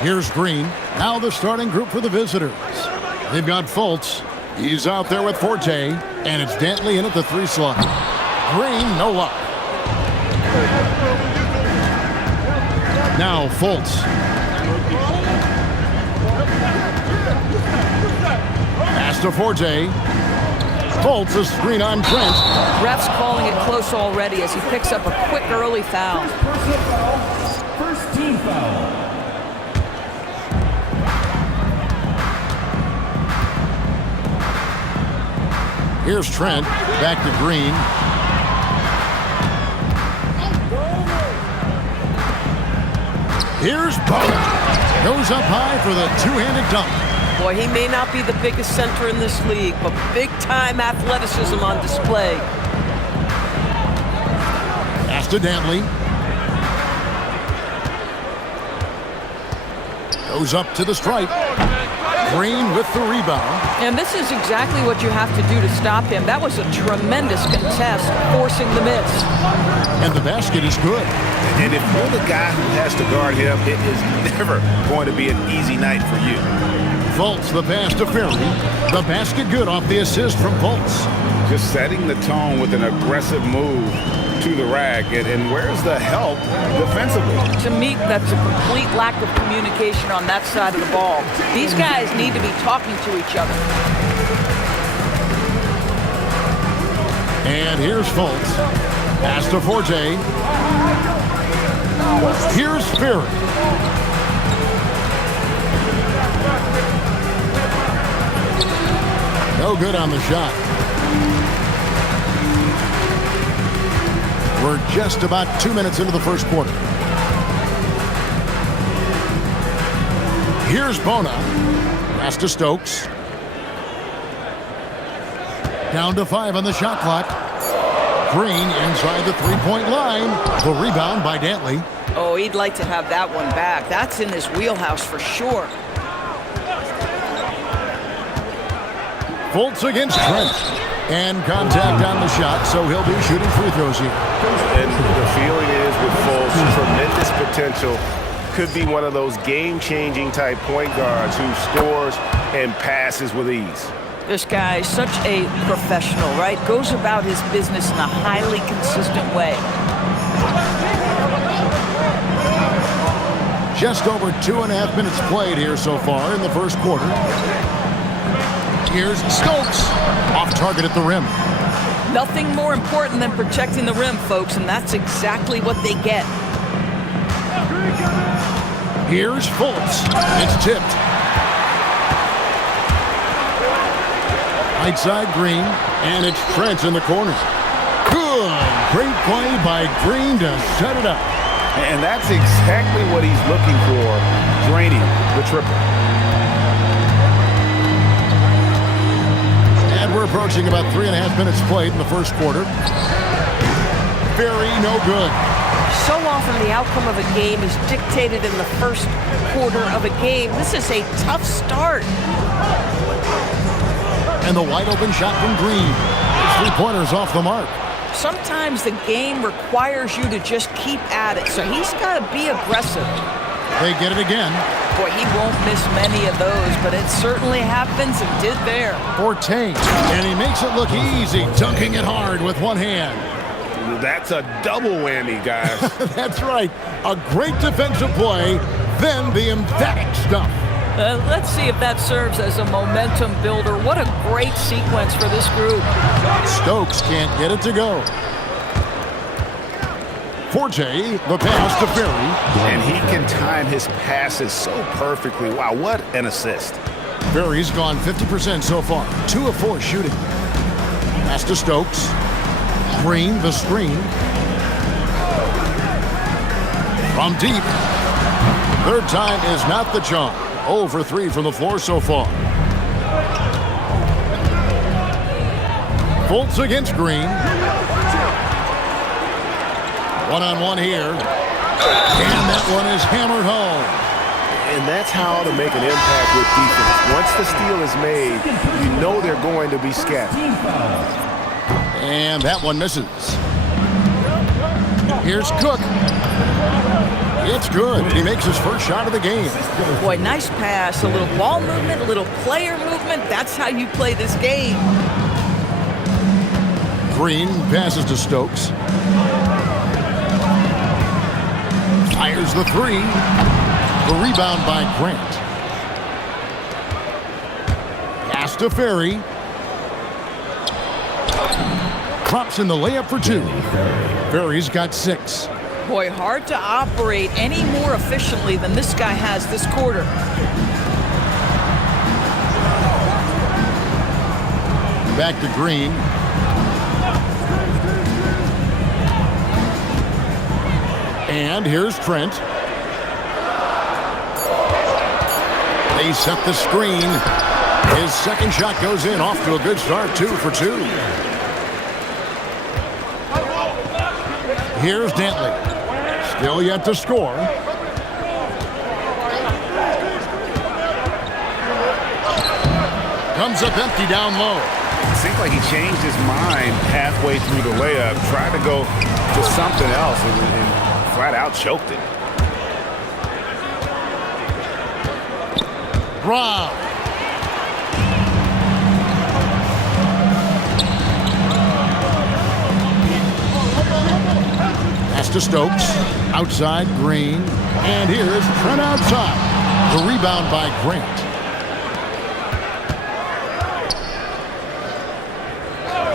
Here's Green. Now the starting group for the visitors. They've got Fultz. He's out there with Forte. And it's Dantley in at the 3 slot. Green, no luck. Now Fultz. Pass to Forte. Fultz, a screen on Trent. Ref's calling it close already as he picks up a quick early foul. First team foul. Here's Trent. Back to Green. Here's Bona. Goes up high for the two-handed dunk. Boy, he may not be the biggest center in this league, but big-time athleticism on display. Pass to Dantley. Goes up to the stripe. Green with the rebound. And this is exactly what you have to do to stop him. That was a tremendous contest, forcing the miss. And the basket is good. And if you're the guy who has to guard him, it is never going to be an easy night for you. Fultz, the pass to Ferry. The basket good off the assist from Fultz. Just setting the tone with an aggressive move to the rack. And where's the help defensively? To me, that's a complete lack of communication on that side of the ball. These guys need to be talking to each other. And here's Fultz. Pass to Forte. Here's Ferry. No good on the shot. We're just about 2 minutes into the first quarter. Here's Bona. Pass to Stokes. Down to 5 on the shot clock. Green inside the three-point line. The rebound by Dantley. Oh, he'd like to have that one back. That's in his wheelhouse for sure. Fultz against Trent. And contact on the shot, so he'll be shooting free throws here. And the feeling is with Fultz, tremendous potential. Could be one of those game-changing type point guards who scores and passes with ease. This guy is such a professional, right? Goes about his business in a highly consistent way. Just over 2.5 minutes played here so far in the first quarter. Here's Stokes. Off target at the rim. Nothing more important than protecting the rim, folks, and that's exactly what they get. Here's Fultz. It's tipped. Right side Green, and it's Trent in the corner. Good. Great play by Green to set it up. And that's exactly what he's looking for, draining the triple. And we're approaching about 3.5 minutes played in the first quarter. Very no good. So often the outcome of a game is dictated in the first quarter of a game. This is a tough start. And the wide open shot from Green. Three-pointers off the mark. Sometimes the game requires you to just keep at it, so he's got to be aggressive. They get it again. Boy, he won't miss many of those, but it certainly happens and did there. Forte, and he makes it look easy, dunking it hard with one hand. That's a double whammy, guys. That's right. A great defensive play, then the emphatic stuff. Let's see if that serves as a momentum builder. What a great sequence for this group. Stokes can't get it to go. Forte, the pass to Ferry. And he can time his passes so perfectly. Wow, what an assist. Ferry's gone 50% so far. 2 of 4 shooting. Pass to Stokes. Green, the screen. From deep. Third time is not the charm. 0 for 3 from the floor so far. Fultz against Green. One-on-one here. And that one is hammered home. And that's how to make an impact with defense. Once the steal is made, you know they're going to be scattered. And that one misses. Here's Cook. It's good. He makes his first shot of the game. Boy, nice pass. A little ball movement, a little player movement. That's how you play this game. Green passes to Stokes. Fires the three. The rebound by Grant. Pass to Ferry. Drops in the layup for two. Ferry's got 6. Boy, hard to operate any more efficiently than this guy has this quarter. Back to Green. And here's Trent. They set the screen. His second shot goes in, off to a good start, 2 for 2. Here's Dantley. Still yet to score. Comes up empty down low. It seems like he changed his mind halfway through the layup, tried to go to something else, and flat out choked it. Rob. Pass to Stokes. Outside, Green. And here's Trent outside. The rebound by Grant.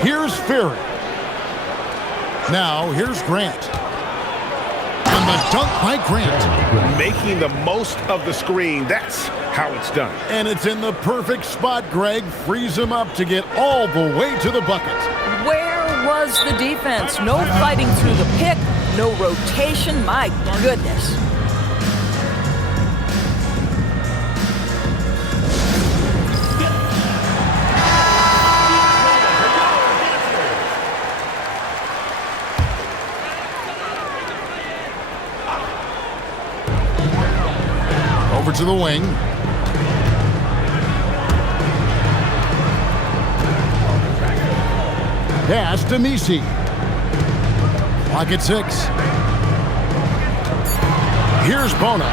Here's Ferry. Now, here's Grant. And the dunk by Grant. Making the most of the screen. That's how it's done. And it's in the perfect spot, Greg. Frees him up to get all the way to the bucket. Where was the defense? No fighting through the pick, no rotation. My goodness. Over to the wing. Pass to Misi. Clock at 6. Here's Bona.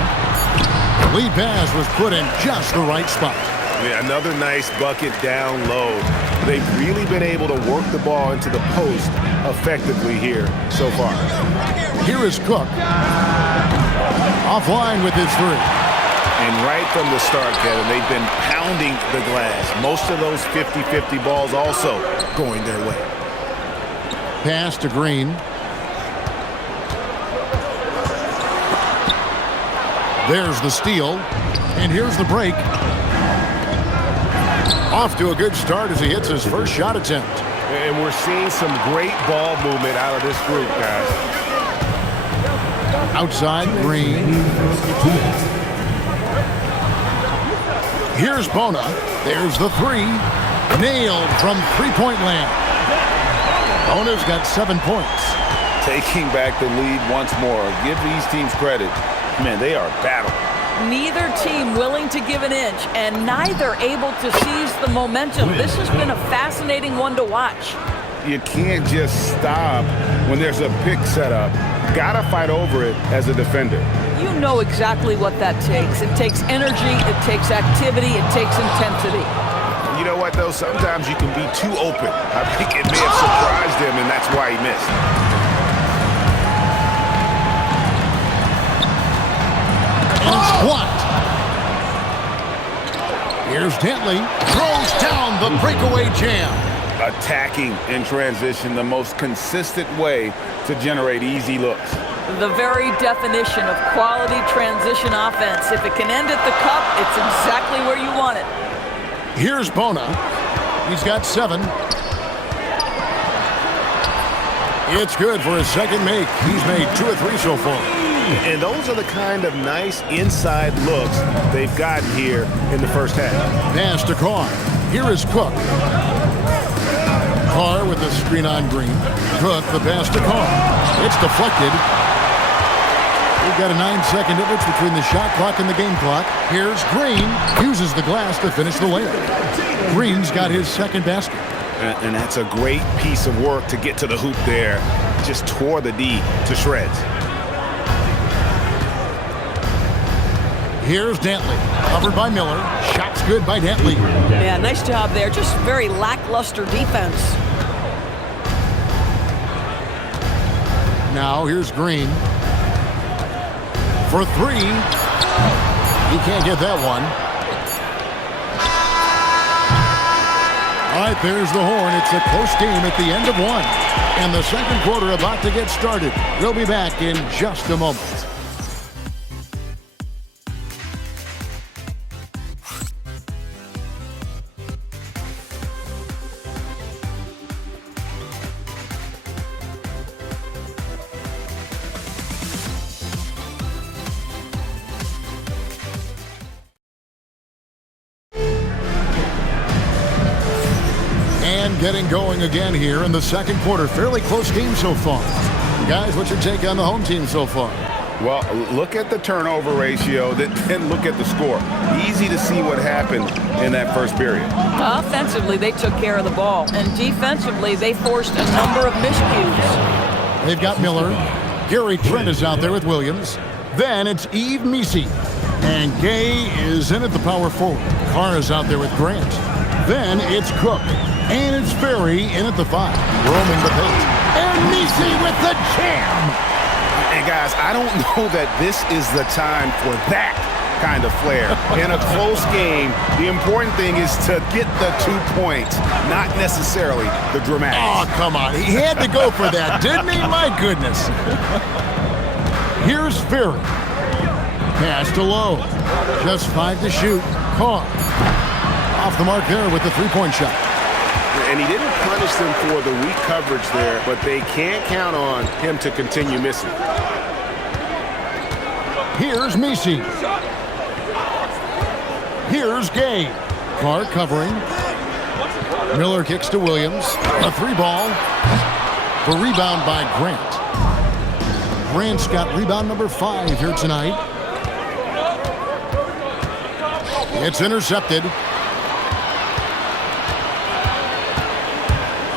The lead pass was put in just the right spot. Yeah, another nice bucket down low. They've really been able to work the ball into the post effectively here so far. Here is Cook. Offline with his 3. And right from the start, Kevin, they've been pounding the glass. Most of those 50-50 balls also going their way. Pass to Green. There's the steal. And here's the break. Off to a good start as he hits his first shot attempt. And we're seeing some great ball movement out of this group, guys. Outside, Green. Here's Bona. There's the 3. Nailed from three-point land. Bona's got 7 points. Taking back the lead once more. Give these teams credit. Man, they are battling. Neither team willing to give an inch, and neither able to seize the momentum. This has been a fascinating one to watch. You can't just stop when there's a pick set up. Gotta fight over it as a defender. You know exactly what that takes. It takes energy, it takes activity, it takes intensity. You know what, though? Sometimes you can be too open. I think it may have surprised him, and that's why he missed. And it's blocked. Here's Dantley. Throws down the breakaway jam. Attacking in transition, the most consistent way to generate easy looks. The very definition of quality transition offense. If it can end at the cup, it's exactly where you want it. Here's Bona. He's got 7. It's good for his second make. He's made 2 or 3 so far. And those are the kind of nice inside looks they've gotten here in the first half. Pass to Carr. Here is Cook. Carr with the screen on Green. Cook, the pass to Carr. It's deflected. We've got a 9-second difference between the shot clock and the game clock. Here's Green. Uses the glass to finish the layup. Green's got his second basket. And that's a great piece of work to get to the hoop there. Just tore the D to shreds. Here's Dantley, covered by Miller. Shot's good by Dantley. Yeah, nice job there. Just very lackluster defense. Now here's Green. For three. He can't get that one. All right, there's the horn. It's a close game at the end of one. And the second quarter about to get started. We'll be back in just a moment. Getting going again here in the second quarter. Fairly close game so far. Guys, what's your take on the home team so far? Well, look at the turnover ratio, then look at the score. Easy to see what happened in that first period. Offensively, they took care of the ball. And defensively, they forced a number of miscues. They've got Miller. Gary Trent is out there with Williams. Then it's Yves Missi. And Gay is in at the power forward. Carr is out there with Grant. Then it's Cook. And it's Ferry in at the 5, roaming the paint. And Missi with the jam. And guys, I don't know that this is the time for that kind of flair. In a close game, the important thing is to get the 2 points, not necessarily the dramatics. Oh, come on. He had to go for that, didn't he? My goodness. Here's Ferry. Pass to Lowe. Just 5 to shoot. Carr. Off the mark there with the three-point shot. And he didn't punish them for the weak coverage there, but they can't count on him to continue missing. Here's Missi. Here's Gay. Carr covering. Miller kicks to Williams. A 3-ball. The rebound by Grant. Grant's got rebound number 5 here tonight. It's intercepted.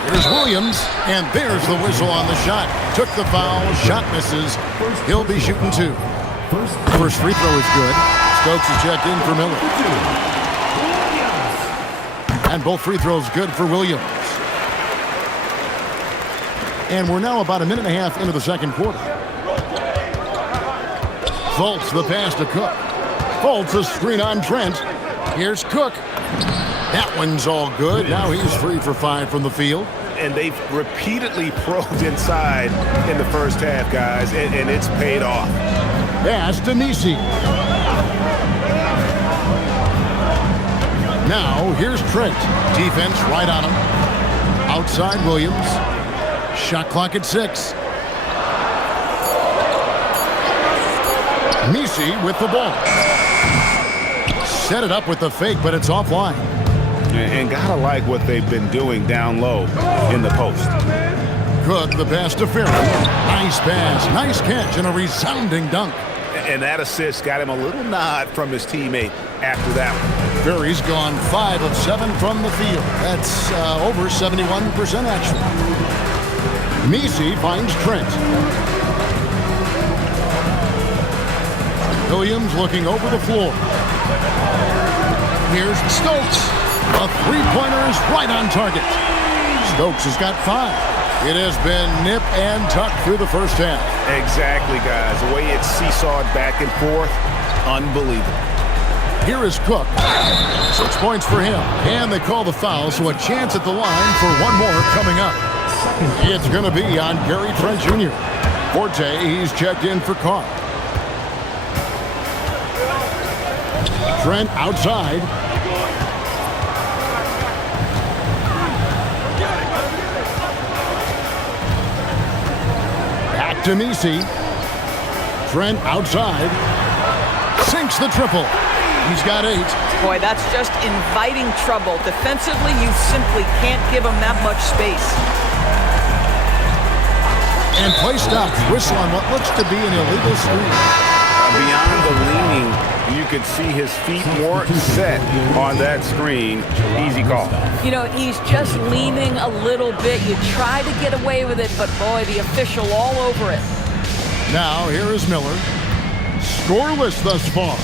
Here's Williams, and there's the whistle on the shot. Took the foul, shot misses. He'll be shooting 2. First free throw is good. Stokes is checked in for Miller. And both free throws good for Williams. And we're now about a minute and a half into the second quarter. Fultz the pass to Cook. Fultz a screen on Trent. Here's Cook. That one's all good. Now he's 3 for 5 from the field. And they've repeatedly probed inside in the first half, guys, and it's paid off. Pass to Missi. Now here's Trent. Defense right on him. Outside Williams. Shot clock at 6. Missi with the ball. Set it up with the fake, but it's offline. And gotta like what they've been doing down low in the post. Cook the pass to Ferry. Nice pass, nice catch, and a resounding dunk. And that assist got him a little nod from his teammate after that one. Ferry's gone 5 of 7 from the field. That's over 71% actually. Missi finds Trent. Williams looking over the floor. Here's Stokes. A three-pointer is right on target. Stokes has got 5. It has been nip and tuck through the first half. Exactly, guys. The way it's seesawed back and forth, unbelievable. Here is Cook. 6 points for him. And they call the foul, so a chance at the line for one more coming up. It's going to be on Gary Trent Jr. Forte, he's checked in for Carr. Trent outside. Back to Missi. Trent outside. Sinks the triple. He's got 8. Boy, that's just inviting trouble. Defensively, you simply can't give him that much space. And play stops. Whistle on what looks to be an illegal screen. Beyond the leaning, you could see his feet weren't set on that screen. Easy call. You know, he's just leaning a little bit. You try to get away with it, but boy, the official all over it. Now, here is Miller. Scoreless thus far.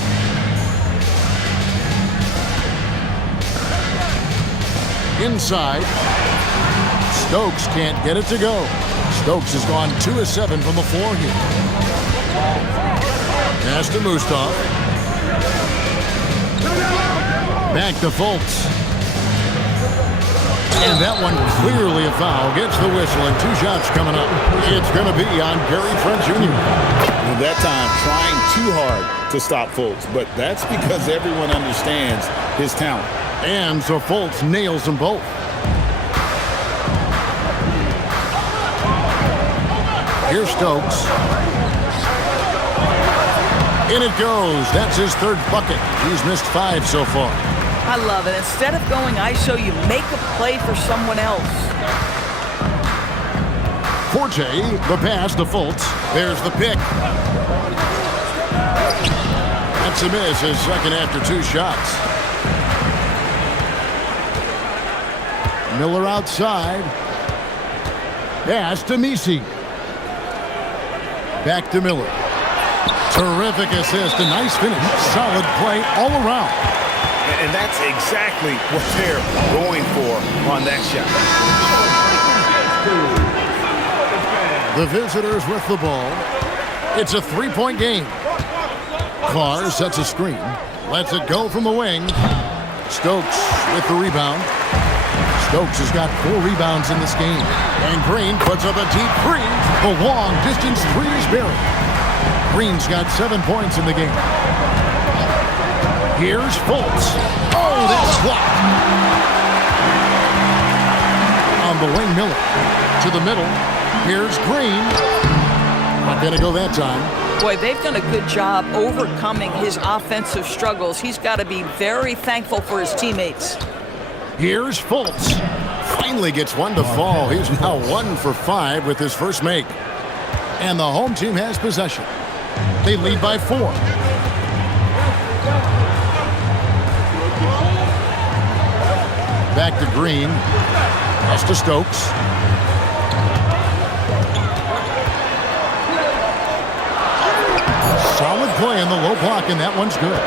Inside. Stokes can't get it to go. Stokes has gone 2 of 7 from the floor here. Pass to Mustaf. Back to Fultz. And that one clearly a foul. Gets the whistle and 2 shots coming up. It's going to be on Gary Trent Jr. And that time trying too hard to stop Fultz, but that's because everyone understands his talent. And so Fultz nails them both. Here's Stokes. In it goes. That's his 3rd bucket. He's missed 5 so far. I love it. Instead of going ISO, you make a play for someone else. Forte, the pass to Fultz. There's the pick. That's a miss, his second after 2 shots. Miller outside. Pass to Misi. Back to Miller. Terrific assist, a nice finish. Solid play all around. And that's exactly what they're going for on that shot. The visitors with the ball. It's a 3-point game. Carr sets a screen. Lets it go from the wing. Stokes with the rebound. Stokes has got 4 rebounds in this game. And Green puts up a deep 3. The long distance 3 is buried. Green's got 7 points in the game. Here's Fultz. Oh, that's blocked. On the wing, Miller. To the middle. Here's Green. Not going to go that time. Boy, they've done a good job overcoming his offensive struggles. He's got to be very thankful for his teammates. Here's Fultz. Finally gets one to fall. He's now 1 for 5 with his first make. And the home team has possession. They lead by 4. Back to Green. Pass to Stokes. Solid play in the low block, and that one's good.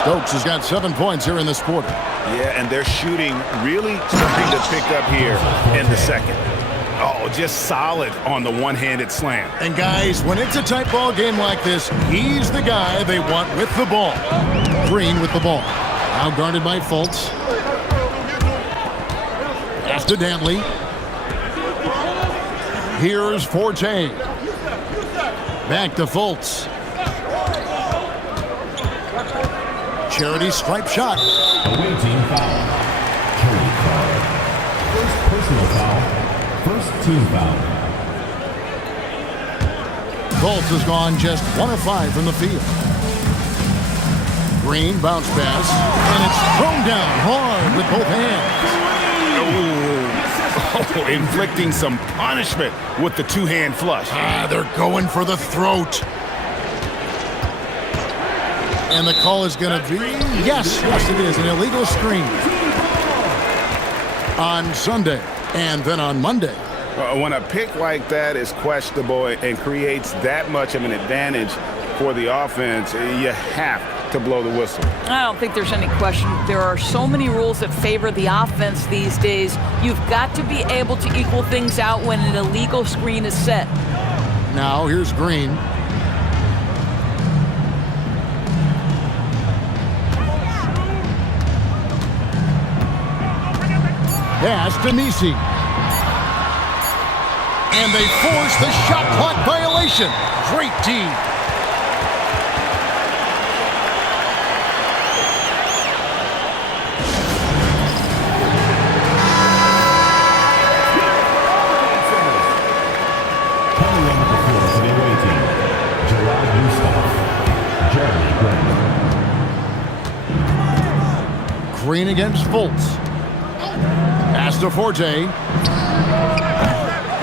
Stokes has got 7 points here in this quarter. Yeah, and they're shooting really starting to pick up here in the second. Oh, just solid on the one-handed slam. And guys, when it's a tight ball game like this, he's the guy they want with the ball. Green with the ball. Now guarded by Fultz. Pass to Dantley. Here's Forte. Back to Fultz. Charity stripe shot. Away team foul. Charity foul. First personal foul. First team foul. Fultz has gone just 1 of 5 from the field. Green bounce pass, and it's thrown down hard with both hands. Oh, inflicting some punishment with the 2-hand flush. They're going for the throat. And the call is going to be, yes, it is, an illegal screen on Sunday and then on Monday. When a pick like that is questionable and creates that much of an advantage for the offense, you have to blow the whistle. I don't think there's any question. There are so many rules that favor the offense these days. You've got to be able to equal things out when an illegal screen is set. Now here's Green. Pass to Misi. And they force the shot clock violation. Great D. Coming on the floor for the away team. Jeremy Green. Green against Fultz. Pass to Forte.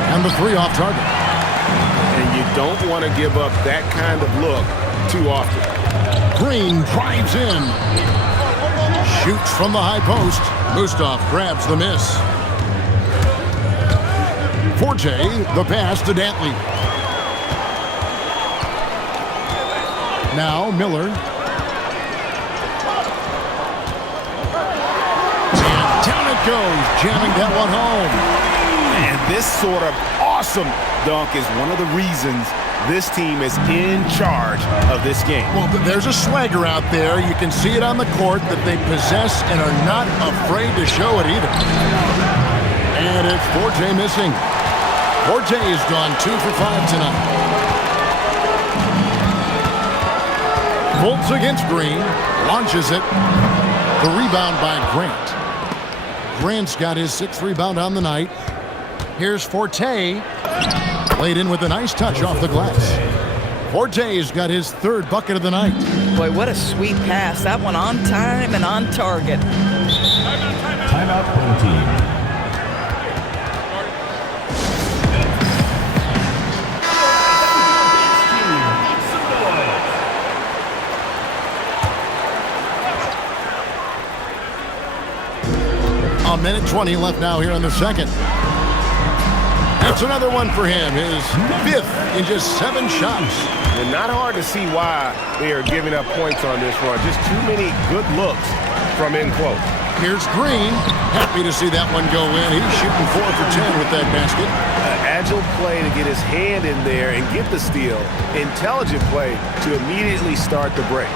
And the 3 off target. And you don't want to give up that kind of look too often. Green drives in. Shoots from the high post. Mustaf grabs the miss. Forte, the pass to Dantley. Now Miller. And down it goes, jamming that one home. And this sort of awesome dunk is one of the reasons this team is in charge of this game. Well, there's a swagger out there. You can see it on the court that they possess and are not afraid to show it either. And it's Forte missing. Forte has gone 2 for 5 tonight. Fultz against Green. Launches it. The rebound by Grant. Grant's got his 6th rebound on the night. Here's Forte. Laid in with a nice touch off the glass. Forte's got his 3rd bucket of the night. Boy, what a sweet pass. That one on time and on target. Timeout, home team. A minute 20 left now here in the second. That's another one for him. His 5th in just 7 shots. And not hard to see why they are giving up points on this run. Just too many good looks from in close. Here's Green. Happy to see that one go in. He's shooting 4 for 10 with that basket. Agile play to get his hand in there and get the steal. Intelligent play to immediately start the break.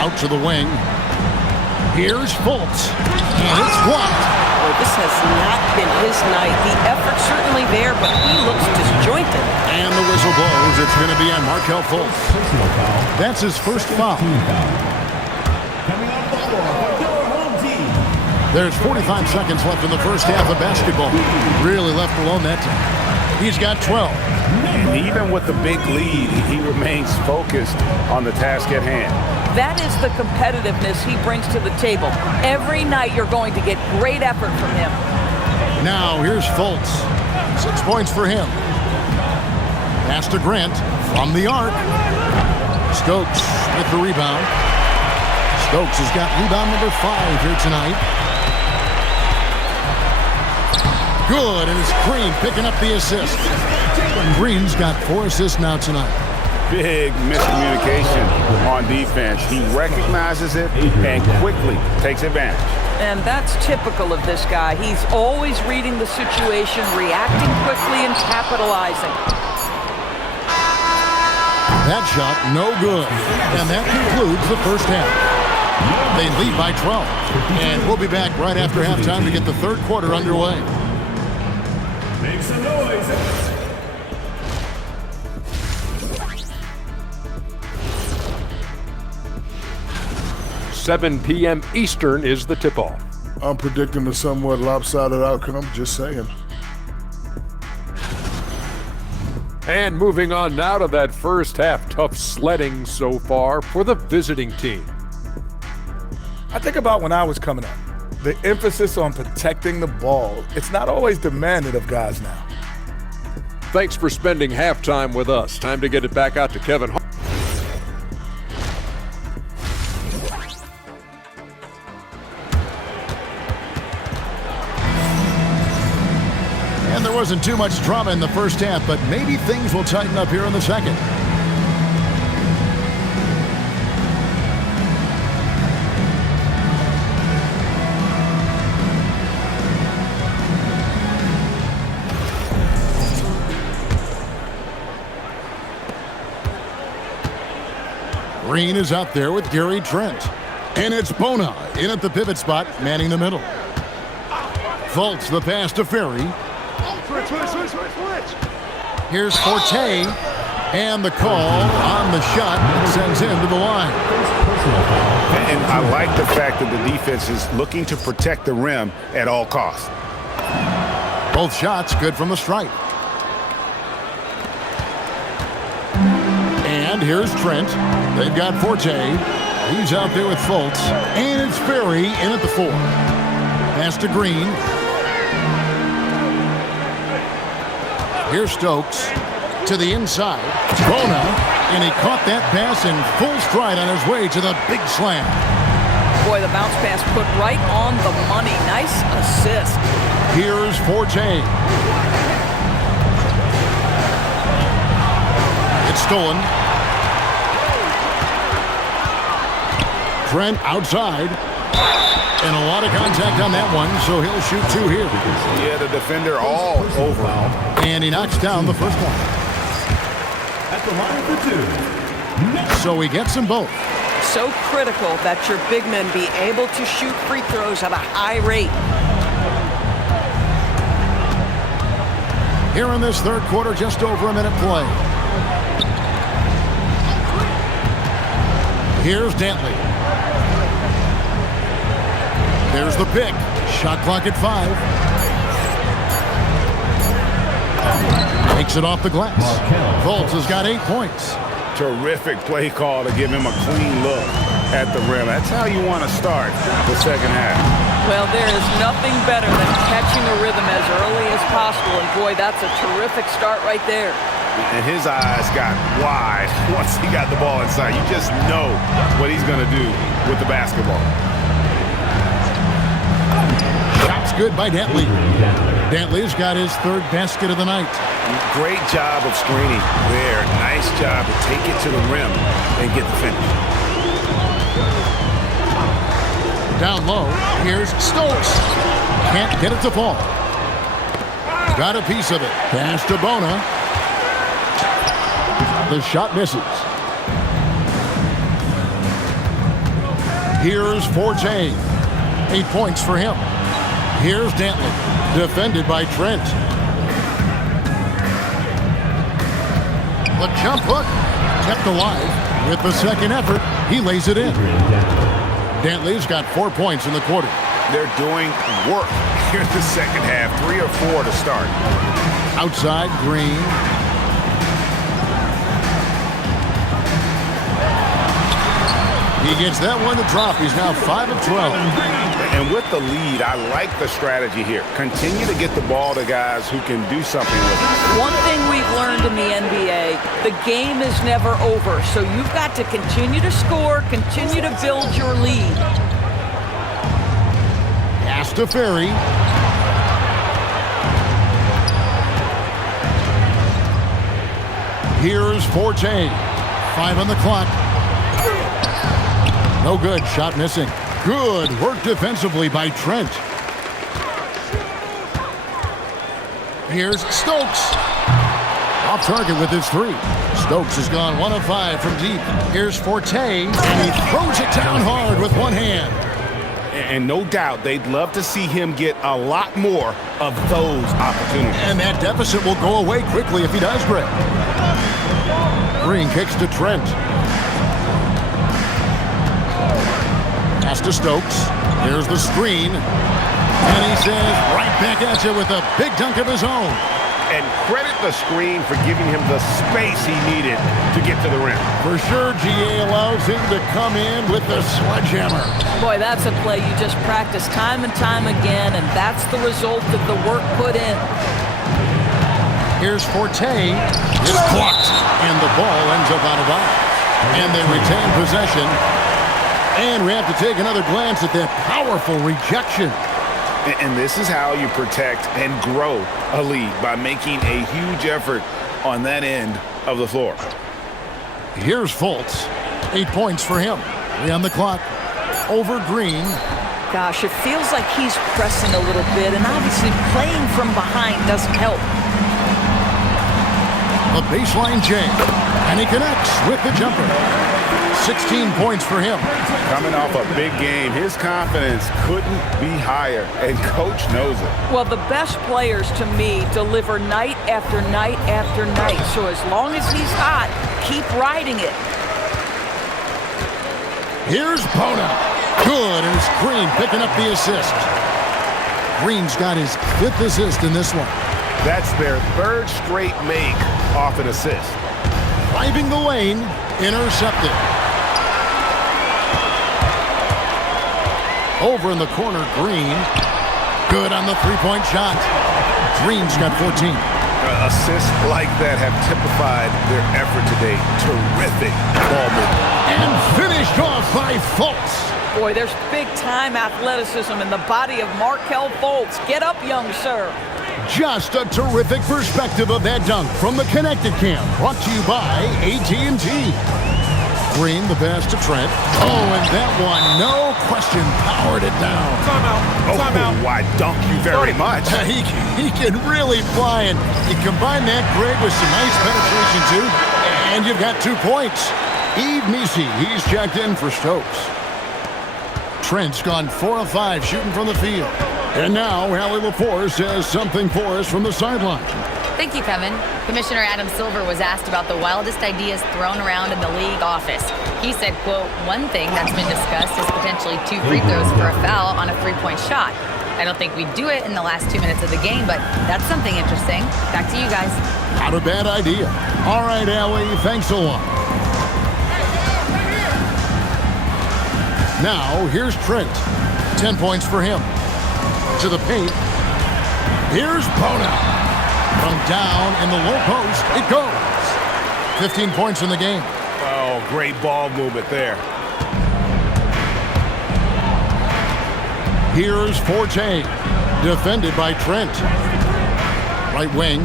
Out to the wing. Here's Fultz. And it's blocked. Well, this has not been his night. The effort's certainly there, but he looks disjointed. And the whistle blows. It's going to be on Markelle Fultz. That's his 1st foul. Coming off the floor for your home team. There's 45 seconds left in the first half of basketball. Really left alone that time. He's got 12. And even with the big lead, he remains focused on the task at hand. That is the competitiveness he brings to the table. Every night you're going to get great effort from him. Now here's Fultz. 6 points for him. Pass to Grant from the arc. Stokes with the rebound. Stokes has got rebound number 5 here tonight. Good, and it's Green picking up the assist. Green's got 4 assists now tonight. Big miscommunication on defense. He recognizes it and quickly takes advantage. And that's typical of this guy. He's always reading the situation, reacting quickly, and capitalizing. That shot, no good. And that concludes the first half. They lead by 12. And we'll be back right after halftime to get the 3rd quarter underway. Make some noise. 7 p.m. Eastern is the tip-off. I'm predicting a somewhat lopsided outcome, just saying. And moving on now to that first half, tough sledding so far for the visiting team. I think about when I was coming up. The emphasis on protecting the ball, it's not always demanded of guys now. Thanks for spending halftime with us. Time to get it back out to Kevin. And there wasn't too much drama in the first half, but maybe things will tighten up here in the second. Green is out there with Gary Trent. And it's Bona in at the pivot spot, manning the middle. Fultz the pass to Ferry. Here's Forte. And the call on the shot that sends him to the line. And I like the fact that the defense is looking to protect the rim at all costs. Both shots good from the stripe. And here's Trent. They've got Forte. He's out there with Fultz. And it's Ferry in at the 4. Pass to Green. Here's Stokes to the inside. Bona, and he caught that pass in full stride on his way to the big slam. Boy, the bounce pass put right on the money. Nice assist. Here's Forte. It's stolen. Trent outside. And a lot of contact on that one, so he'll shoot 2 here. Yeah, the defender all over. And he knocks down the first one. At the line for 2. So he gets them both. So critical that your big men be able to shoot free throws at a high rate. Here in this third quarter, just over a minute play. Here's Dantley. There's the pick. Shot clock at 5. Takes it off the glass. Fultz has got 8 points. Terrific play call to give him a clean look at the rim. That's how you want to start the second half. Well, there is nothing better than catching a rhythm as early as possible. And boy, that's a terrific start right there. And his eyes got wide once he got the ball inside. You just know what he's going to do with the basketball. Shots good by Dantley. Dantley's got his 3rd basket of the night. Great job of screening there. Nice job to take it to the rim and get the finish. Down low, here's Stokes. Can't get it to fall. Got a piece of it. Pass to Bona. The shot misses. Here's Forte. 8 points for him. Here's Dantley. Defended by Trent. The jump hook kept alive. With the second effort, he lays it in. Dantley's got 4 points in the quarter. They're doing work here in the second half. 3 or 4 to start. Outside, Green. He gets that one to drop. He's now 5 of 12. And with the lead, I like the strategy here. Continue to get the ball to guys who can do something with it. One thing we've learned in the NBA, the game is never over. So you've got to continue to score, continue to build your lead. Pass to Ferry. Here's Forte. 5 on the clock. No good. Shot missing. Good work defensively by Trent. Here's Stokes. Off target with his 3. Stokes has gone 1 of 5 from deep. Here's Forte, and he throws it down hard with one hand. And no doubt they'd love to see him get a lot more of those opportunities. And that deficit will go away quickly if he does, Greg. Green kicks to Trent. Pass to Stokes. Here's the screen. And he says right back at you with a big dunk of his own. And credit the screen for giving him the space he needed to get to the rim. For sure, GA allows him to come in with the sledgehammer. Boy, that's a play you just practice time and time again, and that's the result of the work put in. Here's Forte. It's blocked, and the ball ends up out of bounds. And they retain possession. And we have to take another glance at that powerful rejection. And this is how you protect and grow a lead, by making a huge effort on that end of the floor. Here's Fultz. 8 points for him. 3 on the clock. Over Green. Gosh, it feels like he's pressing a little bit, and obviously playing from behind doesn't help. A baseline jam. And he connects with the jumper. 16 points for him. Coming off a big game, his confidence couldn't be higher, and coach knows it. Well, the best players, to me, deliver night after night after night. So as long as he's hot, keep riding it. Here's Bona. Good, and it's Green picking up the assist. Green's got his 5th assist in this one. That's their 3rd straight make off an assist. Driving the lane, intercepted. Over in the corner, Green. Good on the 3-point shot. Green's got 14. Assists like that have typified their effort today. Terrific ball movement. And finished off by Fultz. Boy, there's big-time athleticism in the body of Markelle Fultz. Get up, young sir. Just a terrific perspective of that dunk from the Connected Cam. Brought to you by AT&T. Green, the pass to Trent. Oh, and that one, no question, powered it down. Timeout. Why, thank you very much. He can really fly, and you combine that, Greg, with some nice penetration, too, and you've got 2 points. Yves Missi, he's checked in for Stokes. Trent's gone 4 of 5 shooting from the field. And now, Allie LaForce has something for us from the sideline. Thank you, Kevin. Commissioner Adam Silver was asked about the wildest ideas thrown around in the league office. He said, quote, one thing that's been discussed is potentially 2 free throws for a foul on a 3-point shot. I don't think we'd do it in the last 2 minutes of the game, but that's something interesting. Back to you guys. Not a bad idea. All right, Allie, thanks a lot. Now, here's Trent. 10 points for him. To the paint. Here's Bona. From down in the low post, it goes. 15 points in the game. Oh, great ball movement there. Here's Forte. Defended by Trent. Right wing.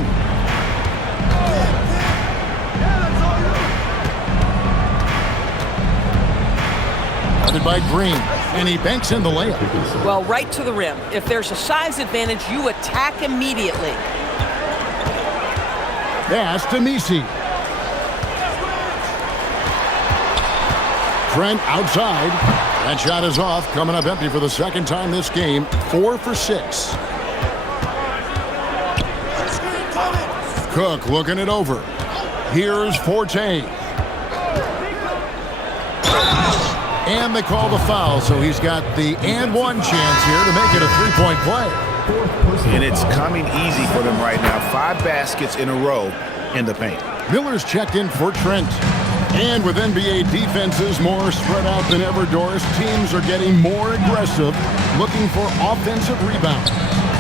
Guarded by Green. And he banks in the layup. Well, right to the rim. If there's a size advantage, you attack immediately. Pass to Missi. Trent outside. That shot is off. Coming up empty for the second time this game. 4 for 6. Cook looking it over. Here's Forte. And they call the foul, so he's got the and one chance here to make it a 3-point play. And it's coming easy for them right now. 5 baskets in a row in the paint. Miller's checked in for Trent. And with NBA defenses more spread out than ever, Doris, teams are getting more aggressive, looking for offensive rebounds.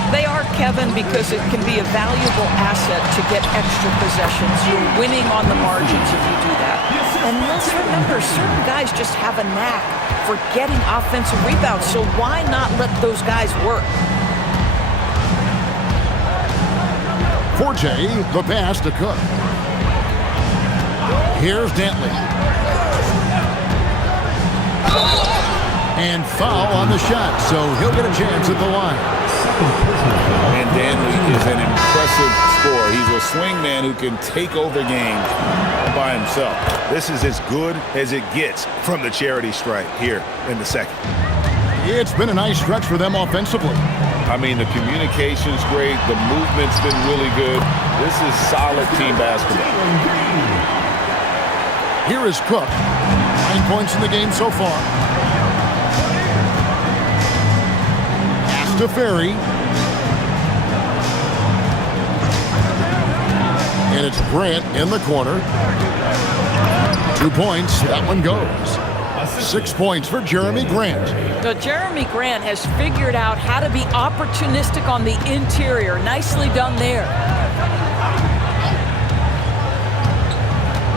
They are, Kevin, because it can be a valuable asset to get extra possessions. You're winning on the margins if you do that. And let's remember, certain guys just have a knack for getting offensive rebounds, so why not let those guys work? Forte, the pass to Cook. Here's Dantley. And foul on the shot, so he'll get a chance at the line. And Dantley is an impressive scorer. He's a swing man who can take over games by himself. This is as good as it gets from the charity stripe here in the second. It's been a nice stretch for them offensively. I mean, the communication's great. The movement's been really good. This is solid team basketball. Here is Cook. 9 points in the game so far. Pass to Ferry. And it's Grant in the corner. 2 points. That one goes. 6 points for Jeremy Grant. So Jeremy Grant has figured out how to be opportunistic on the interior. Nicely done there.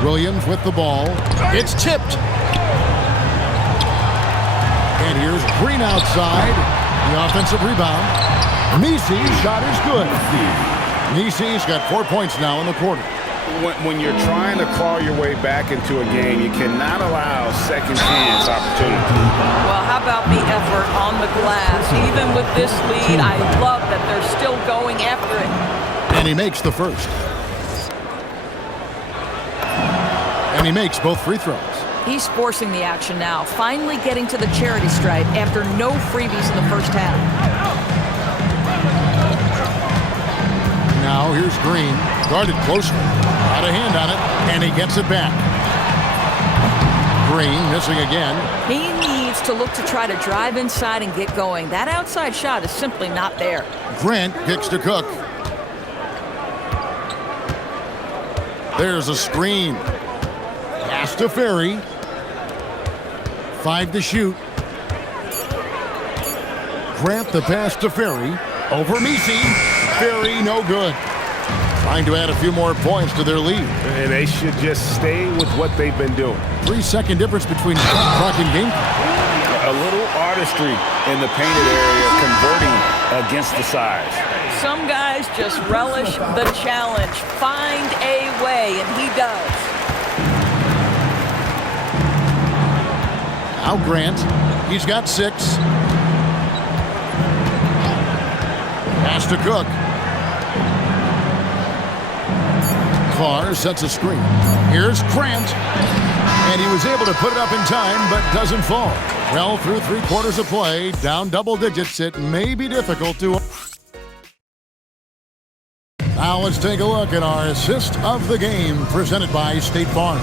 Williams with the ball. It's tipped. And here's Green outside. The offensive rebound. Missi's shot is good. Missi's got 4 points now in the quarter. When you're trying to claw your way back into a game, you cannot allow second chance opportunity. Well, how about the effort on the glass? Even with this lead, I love that they're still going after it. And he makes the first. And he makes both free throws. He's forcing the action now, finally getting to the charity stripe after no freebies in the first half. Now here's Green, guarded closely. Got a hand on it, and he gets it back. Green missing again. He needs to look to try to drive inside and get going. That outside shot is simply not there. Grant kicks to Cook. There's a screen. Pass to Ferry. 5 to shoot. Grant the pass to Ferry. Over Missi. Ferry, no good. Trying to add a few more points to their lead. And they should just stay with what they've been doing. 3-second difference between clock and game. A little artistry in the painted area, converting against the size. Some guys just relish the challenge. Find a way, and he does. Now Grant. He's got 6. Pass to Cook. Carr sets a screen. Here's Grant. And he was able to put it up in time, but doesn't fall. Well, through 3 quarters of play, down double digits, it may be difficult to... Now let's take a look at our assist of the game, presented by State Farm.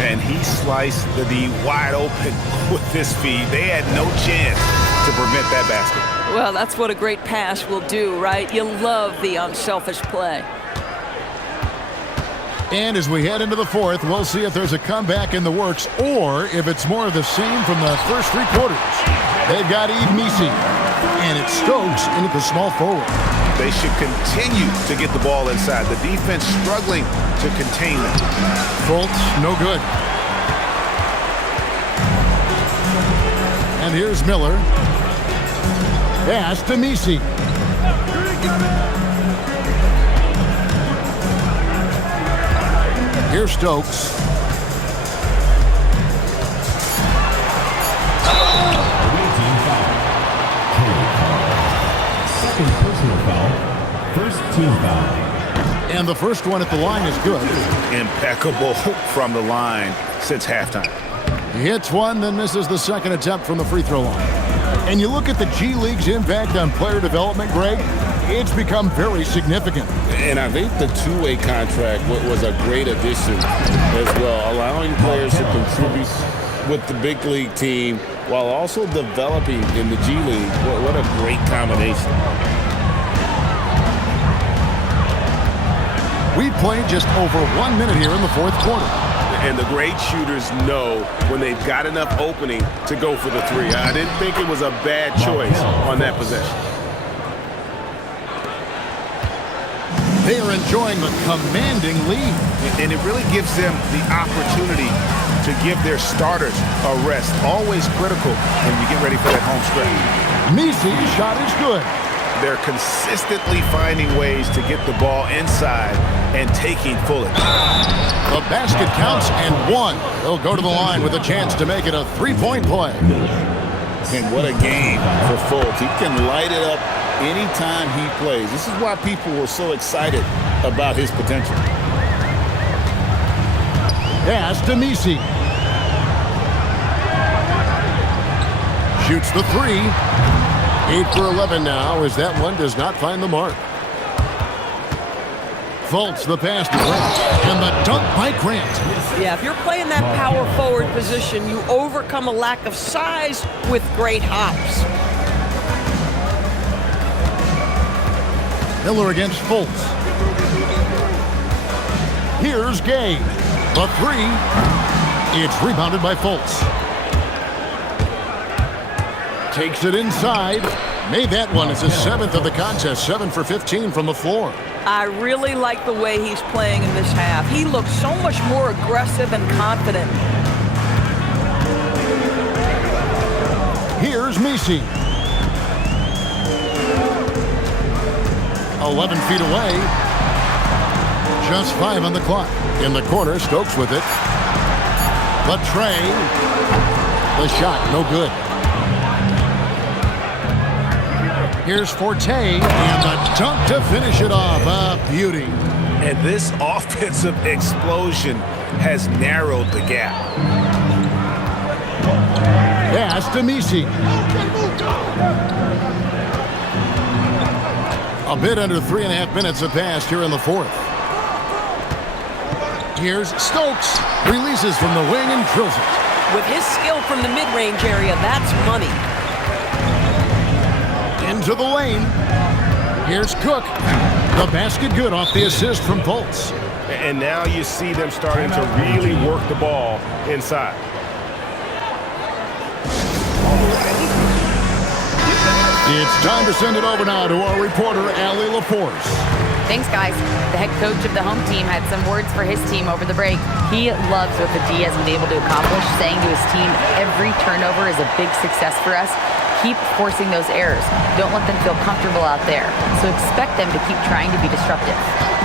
And he sliced the D wide open with his feet. They had no chance to prevent that basket. Well, that's what a great pass will do, right? You love the unselfish play. And as we head into the 4th, we'll see if there's a comeback in the works or if it's more of the same from the first 3 quarters. They've got Eve Misi, and it's Stokes into the small forward. They should continue to get the ball inside. The defense struggling to contain them. Fultz, no good. And here's Miller. Pass to Misi. Here's Stokes. Second personal foul. First team foul. And the first one at the line is good. Impeccable from the line since halftime. He hits one, then misses the second attempt from the free throw line. And you look at the G League's impact on player development, Greg, it's become very significant. And I think the two-way contract was a great addition as well, allowing players to contribute with the big league team while also developing in the G League. What a great combination. We played just over 1 minute here in the 4th quarter. And the great shooters know when they've got enough opening to go for the 3. I didn't think it was a bad choice on that possession. They are enjoying the commanding lead. And it really gives them the opportunity to give their starters a rest. Always critical when you get ready for that home stretch. Misi's shot is good. They're consistently finding ways to get the ball inside and taking full advantage. The basket counts and 1. They'll go to the line with a chance to make it a 3-point play. And what a game for Fultz. He can light it up anytime he plays. This is why people were so excited about his potential. Pass to Misi. Shoots the 3. 8 for 11 now as that one does not find the mark. Fultz the pass to Grant. And the dunk by Grant. Yeah, if you're playing that power forward position, you overcome a lack of size with great hops. Miller against Fultz. Here's Gay. The 3. It's rebounded by Fultz. Takes it inside. Made that one. It's his 7th of the contest. 7 for 15 from the floor. I really like the way he's playing in this half. He looks so much more aggressive and confident. Here's Misi. 11 feet away. Just 5 on the clock. In the corner, Stokes with it. But Trey. The shot, no good. Here's Forte, and the dunk to finish it off. A beauty. And this offensive explosion has narrowed the gap. Pass to Misi. A bit under 3.5 minutes have passed here in the 4th. Here's Stokes. Releases from the wing and drills it. With his skill from the mid-range area, that's money. Into the lane. Here's Cook. The basket good off the assist from Fultz. And now you see them starting to really work the ball inside. It's time to send it over now to our reporter, Allie LaForce. Thanks, guys. The head coach of the home team had some words for his team over the break. He loves what the D has been able to accomplish, saying to his team, every turnover is a big success for us. Keep forcing those errors. Don't let them feel comfortable out there. So expect them to keep trying to be disruptive.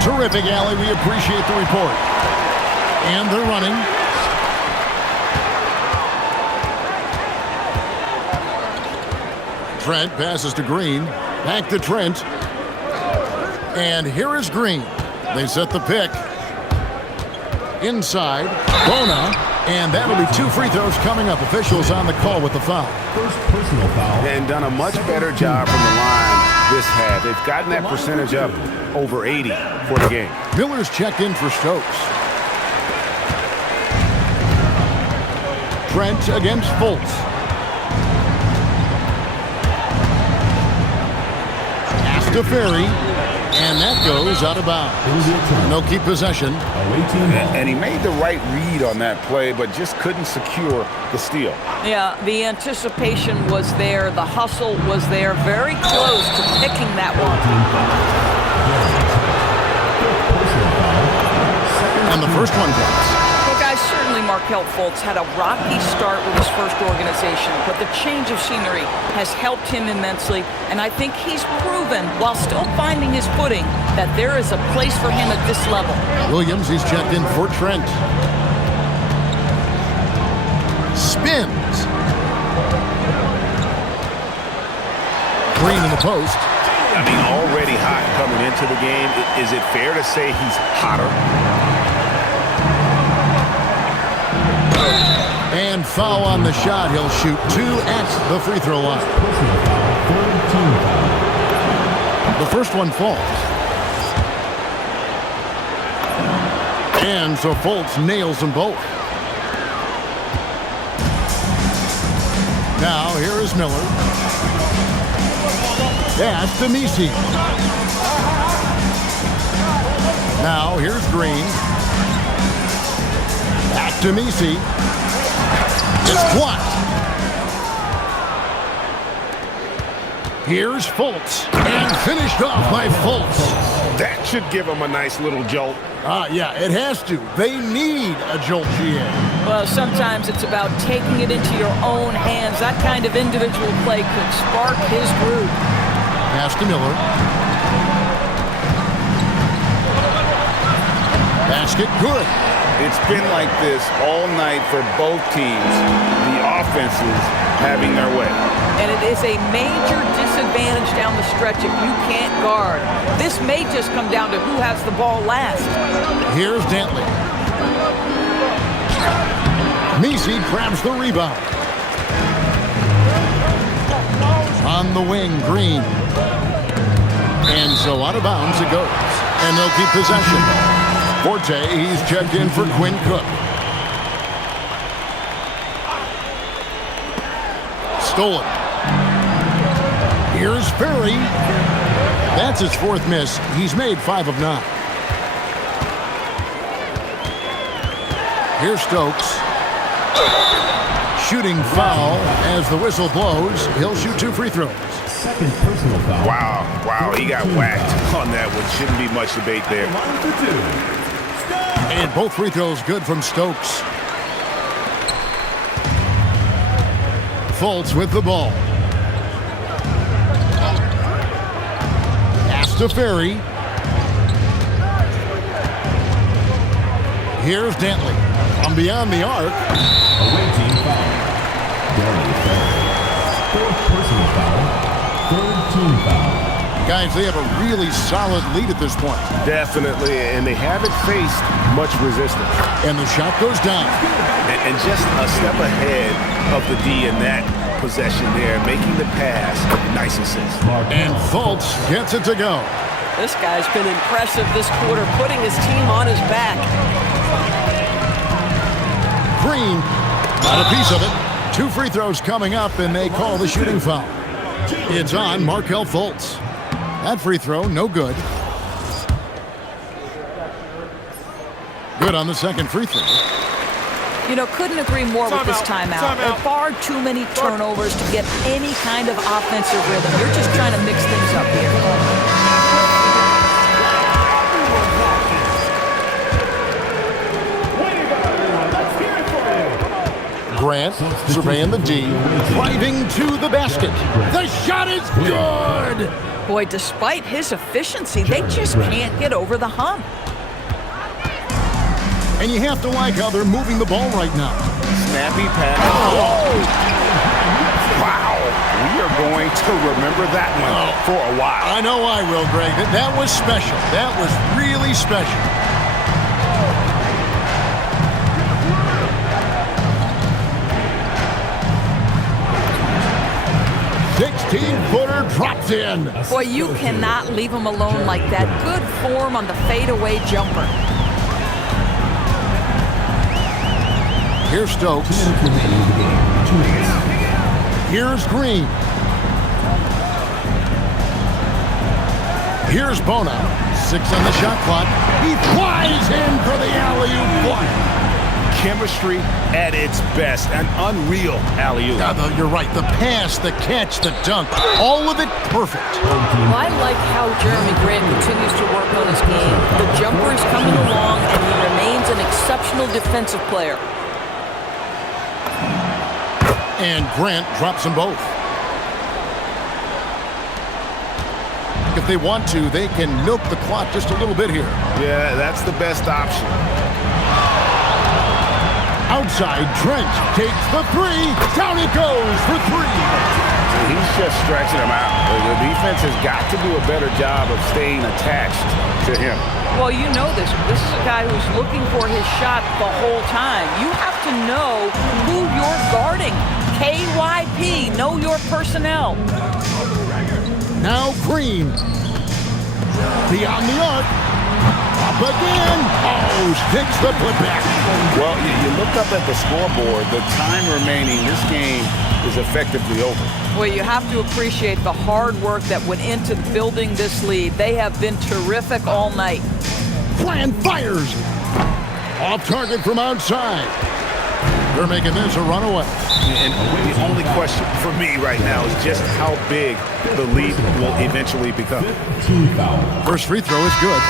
Terrific, Allie. We appreciate the report. And they're running. Trent passes to Green. Back to Trent. And here is Green. They set the pick. Inside. Bona. And that'll be 2 free throws coming up. Officials on the call with the foul. First personal foul. And done a much better job from the line this half. They've gotten that percentage up over 80 for the game. Miller's checked in for Stokes. Trent against Fultz. Pass to Ferry. And that goes out of bounds. No keep possession. And he made the right read on that play, but just couldn't secure the steal. Yeah, the anticipation was there. The hustle was there. Very close to picking that one. And the first one counts. Well, guys, certainly Markelle Fultz had a rocky start with his first organization, but the change of scenery has helped him immensely, and I think he's proven, while still finding his footing, that there is a place for him at this level. Williams, he's checked in for Trent. Spins. Green in the post. I mean, already hot coming into the game. Is it fair to say he's hotter? And foul on the shot. He'll shoot 2 at the free throw line. The first one falls. And so Fultz nails them both. Now here is Miller. Pass to Misi. Now here's Green. Back to Misi. It's blocked. Here's Fultz. And finished off by Fultz. That should give him a nice little jolt. Yeah, it has to. They need a jolt, GA. Well, sometimes it's about taking it into your own hands. That kind of individual play could spark his groove. Pass to Miller. Basket good. It's been like this all night for both teams. The offenses having their way. And it is a major disadvantage down the stretch if you can't guard. This may just come down to who has the ball last. Here's Dantley. Misi grabs the rebound. On the wing, Green. And so out of bounds it goes. And they'll keep possession. Forte, he's checked in for Quinn Cook. Stolen. Here's Ferry. That's his 4th miss. He's made 5 of 9. Here's Stokes. Shooting foul as the whistle blows. He'll shoot 2 free throws. Second personal foul. Wow, he got whacked on that one. Shouldn't be much debate there. And both free throws good from Stokes. Fultz with the ball. Pass to Ferry. Here's Dantley. From beyond the arc. Away team foul. Dantley foul. 4th personal foul. 3rd team foul. Guys, they have a really solid lead at this point. Definitely, and they haven't faced much resistance. And the shot goes down. And just a step ahead of the D in that possession there, making the pass. Nice assist. And Fultz gets it to go. This guy's been impressive this quarter, putting his team on his back. Green, not a piece of it. 2 free throws coming up, and they call the shooting foul. It's on Markelle Fultz. That free throw, no good. Good on the second free throw. You know, couldn't agree more with this timeout. There are far too many turnovers to get any kind of offensive rhythm. You're just trying to mix things up here. Grant surveying the D, driving to the basket. The shot is good! Boy, despite his efficiency, they just can't get over the hump. And you have to like how they're moving the ball right now. Snappy pass. Oh! Wow. We are going to remember that one for a while. I know I will, Greg. That was special. That was really special. 16-footer drops in. Boy, you cannot leave him alone like that. Good form on the fadeaway jumper. Here's Stokes. Here's Green. Here's Bona. 6 on the shot clock. He flies in for the alley-oop block. Chemistry at its best. An unreal alley-oop. You're right. The pass, the catch, the dunk, all of it perfect. Well, I like how Jeremy Grant continues to work on his game. The jumper is coming along, and he remains an exceptional defensive player. And Grant drops them both. If they want to, they can milk the clock just a little bit here. Yeah, that's the best option. Outside, Trent takes the three. Down it goes for 3. He's just stretching him out. The defense has got to do a better job of staying attached to him. Well, you know this. This is a guy who's looking for his shot the whole time. You have to know who you're guarding. KYP, know your personnel. Now Green. Beyond the arc. Up again. Oh, sticks the putback. Well, you looked up at the scoreboard. The time remaining, this game is effectively over. Well, you have to appreciate the hard work that went into building this lead. They have been terrific all night. Bland fires. Off target from outside. They're making this a runaway. And the only question for me right now is just how big the lead will eventually become. First free throw is good.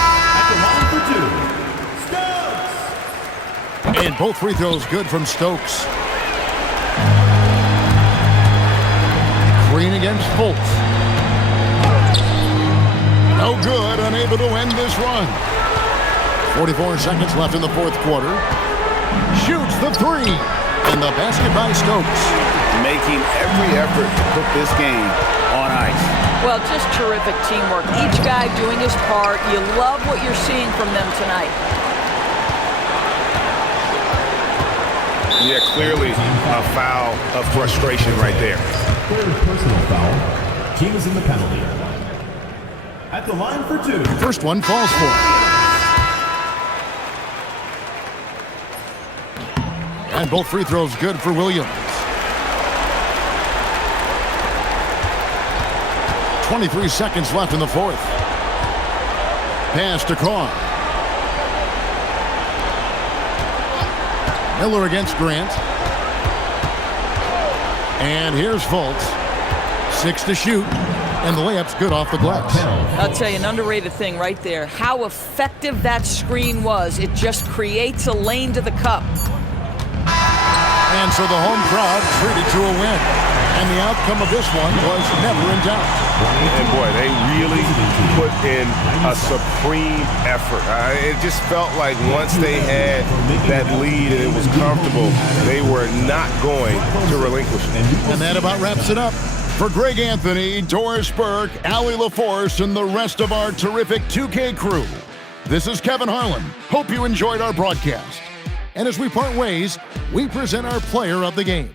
And both free throws good from Stokes. Green against Fultz. No good, unable to end this run. 44 seconds left in the fourth quarter. Shoots the 3. And the basket by Stokes. Making every effort to put this game on ice. Well, just terrific teamwork. Each guy doing his part. You love what you're seeing from them tonight. Yeah, clearly a foul of frustration right there. Third personal foul. Team is in the penalty. At the line for 2. First one falls for. And both free throws good for Williams. 23 seconds left in the fourth. Pass to Carr. Miller against Grant. And here's Fultz. 6 to shoot. And the layup's good off the glass. I'll tell you, an underrated thing right there. How effective that screen was. It just creates a lane to the cup. And so the home crowd treated to a win. And the outcome of this one was never in doubt. And boy, they really put in a supreme effort. It just felt like once they had that lead and it was comfortable, they were not going to relinquish it. And that about wraps it up. For Greg Anthony, Doris Burke, Allie LaForce, and the rest of our terrific 2K crew, this is Kevin Harlan. Hope you enjoyed our broadcast. And as we part ways, we present our player of the game.